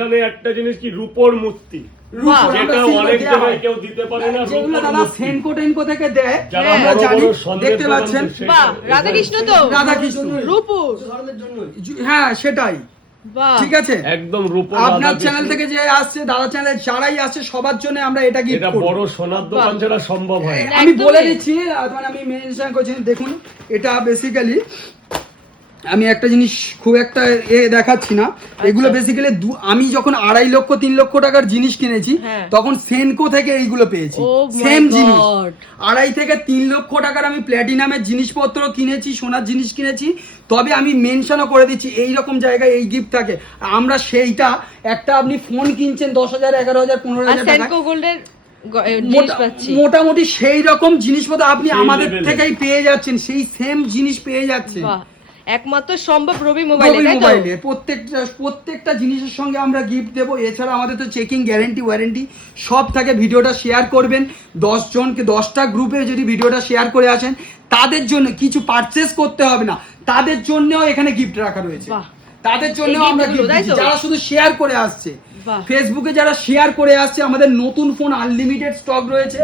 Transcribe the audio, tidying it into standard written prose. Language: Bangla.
এখানে একটা জিনিস কি রূপোর মূর্তি, যেটা অনেক জায়গায় কেউ দিতে পারে না। যেগুলো দাদা সেনকো টেনকো থেকে দেয়, যারা আমরা বড় জানি, বড় সন্দেশ দেখতে পাচ্ছেন। বাহ, রাধাকৃষ্ণ তো রাধাকৃষ্ণ রূপু, হ্যাঁ সেটাই, বাহ ঠিক আছে। একদম রূপোর আপনার চ্যানেল থেকে যে আসছে, দাদা চ্যানেলে যারাই আসছে সবার জন্য আমরা এটা গিফট এটা করব। বড় সোনার দোকান ছাড়া সম্ভব হয় না। আমি বলে একদমই। দিচ্ছি, মানে আমি মেনশন করছি, দেখুন এটা বেসিক্যালি আমি একটা জিনিস খুব একটা দেখাচ্ছি না, এগুলো বেসিক্যালি আমি যখন 2.5 লক্ষ 3 লক্ষ টাকার জিনিস কিনেছি হ্যাঁ। তখন সেনকো থেকে এইগুলো পেয়েছি। Oh my সেম জিনিস God! 2.5 থেকে 3 লক্ষ টাকার আমি প্ল্যাটিনামের জিনিসপত্র কিনেছি, সোনার জিনিস কিনেছি। তবে আমি মেনশনও করে দিচ্ছি এই রকম জায়গায় এই গিফট থাকে। আমরা সেইটা একটা আপনি ফোন কিনছেন 10,000 11,000 আর 15,000 টাকা, সেনকো গোল্ডের জিনিস পাচ্ছি। মোটামুটি সেই রকম জিনিসপত্র আপনি সেই আমাদের level এর। থেকেই পেয়ে যাচ্ছেন, সেই সেম জিনিস পেয়ে যাচ্ছেন। বাহ, একমাত্র সম্ভব রবি মোবাইলে, তাই তো? মোবাইলে প্রত্যেকটা জিনিসের সঙ্গে আমরা গিফট দেবো। এছাড়া আমাদের তো চেকিং গ্যারেন্টি ওয়ারেন্টি সব থাকে। ভিডিওটা শেয়ার করবেন, 10 জনকে 10টা গ্রুপে যদি ভিডিওটা শেয়ার করে আসেন, তাদের জন্য কিছু পারচেস করতে হবে না, তাদের জন্যও এখানে গিফট রাখা রয়েছে। বাহ। তাদের জন্য এই আমরা giftগুলো, গিফট তাই দিচ্ছি তো? যারা শুধু শেয়ার করে আসছে। বাহ। ফেসবুকে যারা শেয়ার করে আসছে, আমাদের নতুন ফোন আনলিমিটেড স্টক রয়েছে।